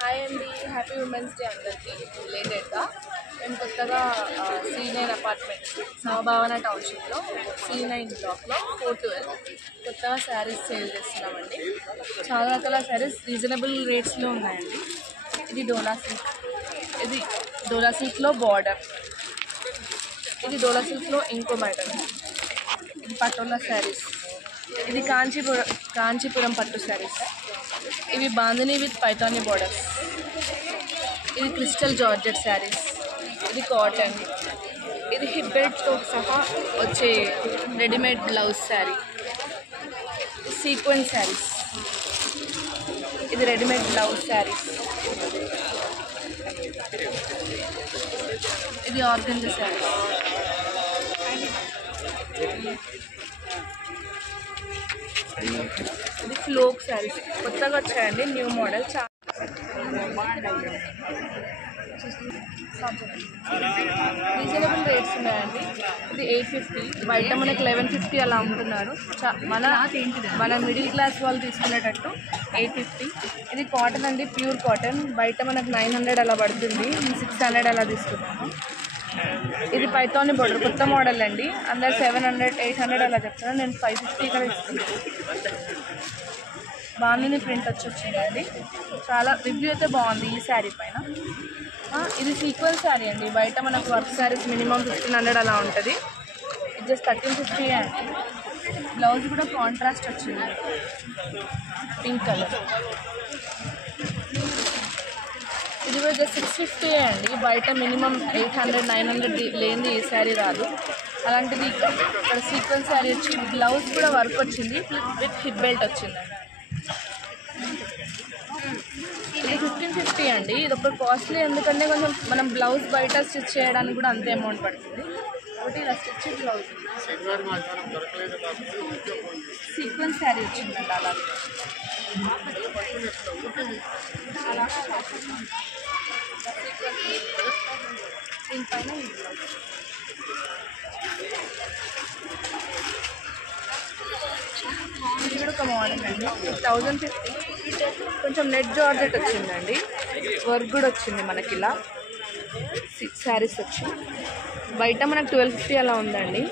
Hi అండి, happy women's day అందరికీ. రిలేటెడ్గా మేము కొత్తగా C9 అపార్ట్మెంట్ సమభావన టౌన్షిప్లో C9 బ్లాక్లో 412 కొత్తగా శారీస్ సేల్ చేస్తున్నామండి. చాలా రకాల శారీస్ రీజనబుల్ రేట్స్లో ఉన్నాయండి. ఇది డోలా సిల్క్లో బార్డర్, ఇది డోలా సిల్క్లో ఇంకో మ్యాటర్, ఇది పటోలా శారీస్, ఇది కాంచీపురం పట్టు శారీస్, ఇవి బాందిని విత్ పైతాని బోర్డర్స్, ఇది క్రిస్టల్ జార్జెట్ శారీస్, ఇది కాటన్, ఇది హిప్ బెల్ట్తో సహా వచ్చే readymade blouse sari, sequence saris, ఇది రెడీమేడ్ బ్లౌజ్ శారీస్, ఇది ఆర్గంజా శారీస్, ఇది ఫ్లోక్ శారీస్ కొత్తగా వచ్చాయండి, న్యూ మోడల్. రీజనబుల్ రేట్స్ ఉన్నాయండి. ఇది 850, బయట మనకి 1150 అలా అమ్ముతున్నారు. మన మిడిల్ క్లాస్ వాళ్ళు తీసుకునేటట్టు 850. ఇది కాటన్ అండి, ప్యూర్ కాటన్, బయట మనకు 900 అలా పడుతుంది, 600 అలా తీసుకున్నాము. ఇది పైతాని బోర్డర్, కొత్త మోడల్ అండి, అందరు 700 800 అలా చెప్తున్నారు, నేను 550 కదా ఇస్తున్నాను. బాగుంది, ప్రింట్ వచ్చిందండి, చాలా రివ్యూ అయితే బాగుంది ఈ శారీ పైన. ఇది సీక్వెన్స్ శారీ అండి, బయట మనకు వర్క్ శారీస్ మినిమం 1500 అలా ఉంటుంది, ఇది జస్ట్ 1350 అండి. బ్లౌజ్ కూడా కాంట్రాస్ట్ వచ్చింది, పింక్ కలర్. ఇది కూడా జస్ట్ 650 అండి, బయట మినిమం 800 900 లేనిది ఏ శారీ రాదు. అలాంటిది ఇక్కడ సీక్వెన్స్ శారీ వచ్చి బ్లౌజ్ కూడా వర్క్ వచ్చింది, విత్ హిప్ బెల్ట్ వచ్చిందండి. ఇది 1550 అండి, ఇది ఒక కాస్ట్లీ, ఎందుకంటే కొంచెం మనం బ్లౌజ్ బయట స్టిచ్ చేయడానికి కూడా అంతే అమౌంట్ పడుతుంది. ఒకటి ఇలా స్టిచ్ బ్లౌజ్ సీక్వెన్స్ శారీ వచ్చిందండి. అలాగే దీనిపైన ఈ బ్లౌజ్, ఇది కూడా ఒక మోడల్ అండి, 1050. కొంచెం నెట్ జార్జెట్ వచ్చిందండి, వర్క్ కూడా వచ్చింది మనకి, ఇలా 6 శారీస్ వచ్చి బయట మనకు 1250 అలా ఉందండి,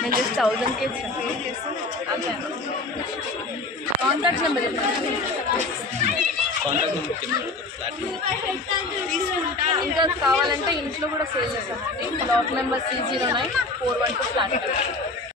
నేను జస్ట్ 1000కే ఇచ్చాను. కాంటాక్ట్ నెంబర్ ఇంకా కావాలంటే ఇంట్లో కూడా సేల్ చేస్తామండి. Block number 309 412 flat.